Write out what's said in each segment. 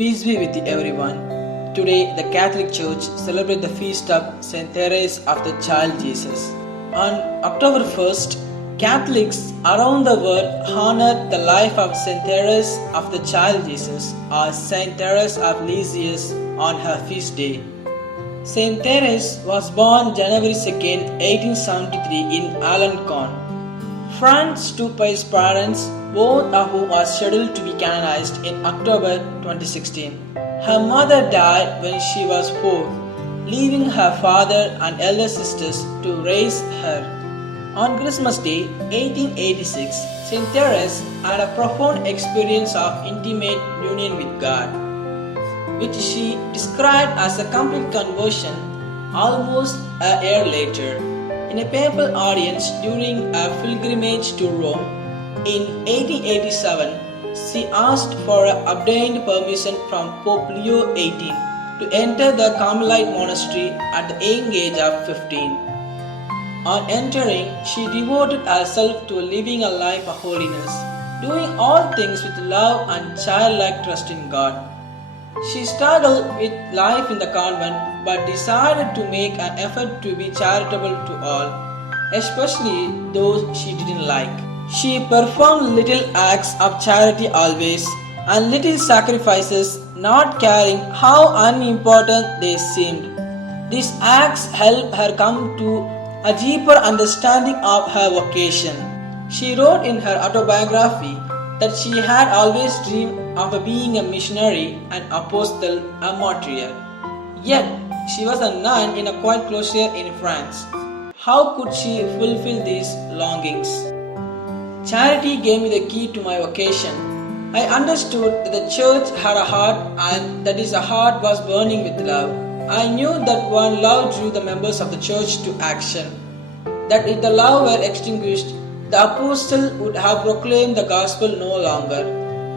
Peace be with everyone. Today, the Catholic Church celebrates the feast of Saint Therese of the Child Jesus. On October 1st, Catholics around the world honor the life of Saint Therese of the Child Jesus or Saint Therese of Lisieux on her feast day. Saint Therese was born January 2nd, 1873 in Alencon, France to pious parents, both of whom are scheduled to be canonized in October 2016. Her mother died when she was 4, leaving her father and elder sisters to raise her. On Christmas Day 1886, Saint Therese had a profound experience of intimate union with God, which she described as a complete conversion almost a year later. In a papal audience during a pilgrimage to Rome in 1887, she asked for obtained permission from Pope Leo XVIII to enter the Carmelite monastery at the young age of 15. On entering, she devoted herself to living a life of holiness, doing all things with love and childlike trust in God. She struggled with life in the convent but decided to make an effort to be charitable to all, especially those she didn't like. She performed little acts of charity always and little sacrifices, not caring how unimportant they seemed. These acts helped her come to a deeper understanding of her vocation. She wrote in her autobiography that she had always dreamed of being a missionary, an apostle, a martyr. Yet, she was a nun in a quiet cloister in France. How could she fulfill these longings? Charity gave me the key to my vocation. I understood that the church had a heart and that its heart was burning with love. I knew that one love drew the members of the church to action. That if the love were extinguished, the apostle would have proclaimed the gospel no longer.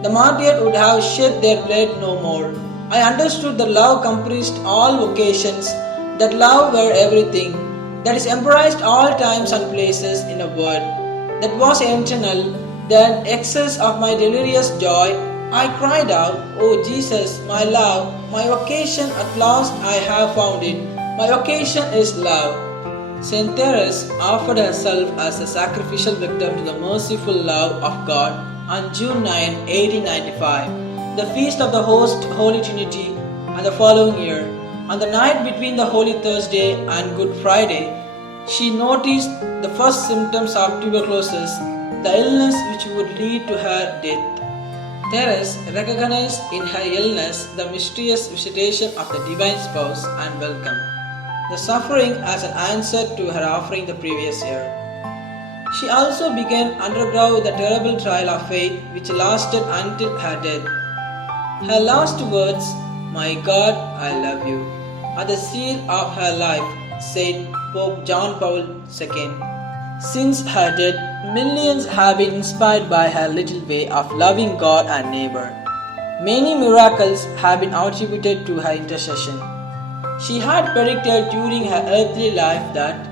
The martyr would have shed their blood no more. I understood that love comprised all vocations, that love were everything, that is embraced all times and places in a word, that was eternal. Then, excess of my delirious joy, I cried out, "O Jesus, my love, my vocation at last I have found it. My vocation is love." Saint Therese offered herself as a sacrificial victim to the merciful love of God on June 9, 1895, the feast of the Holy Trinity, and the following year, on the night between the Holy Thursday and Good Friday, she noticed the first symptoms of tuberculosis, the illness which would lead to her death. Therese recognized in her illness the mysterious visitation of the divine spouse and welcomed the suffering as an answer to her offering the previous year. She also began undergo the terrible trial of faith which lasted until her death. Her last words, "My God, I love you," are the seal of her life, said Pope John Paul II. Since her death, millions have been inspired by her little way of loving God and neighbor. Many miracles have been attributed to her intercession. She had predicted during her earthly life that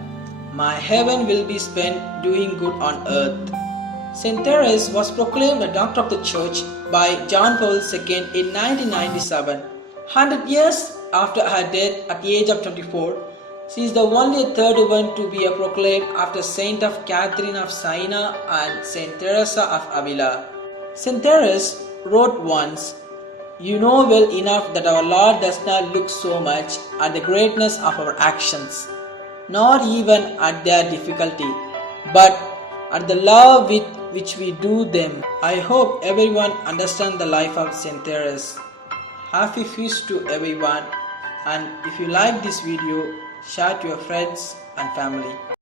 "my heaven will be spent doing good on earth." Saint Therese was proclaimed a doctor of the Church by John Paul II in 1997. 100 years after her death at the age of 24, she is the only third woman to be proclaimed after Saint of Catherine of Siena and Saint Theresa of Avila. Saint Therese wrote once, "You know well enough that our Lord does not look so much at the greatness of our actions, nor even at their difficulty, but at the love with which we do them." I hope everyone understands the life of Saint Therese. Happy feast to everyone, and if you like this video, share to your friends and family.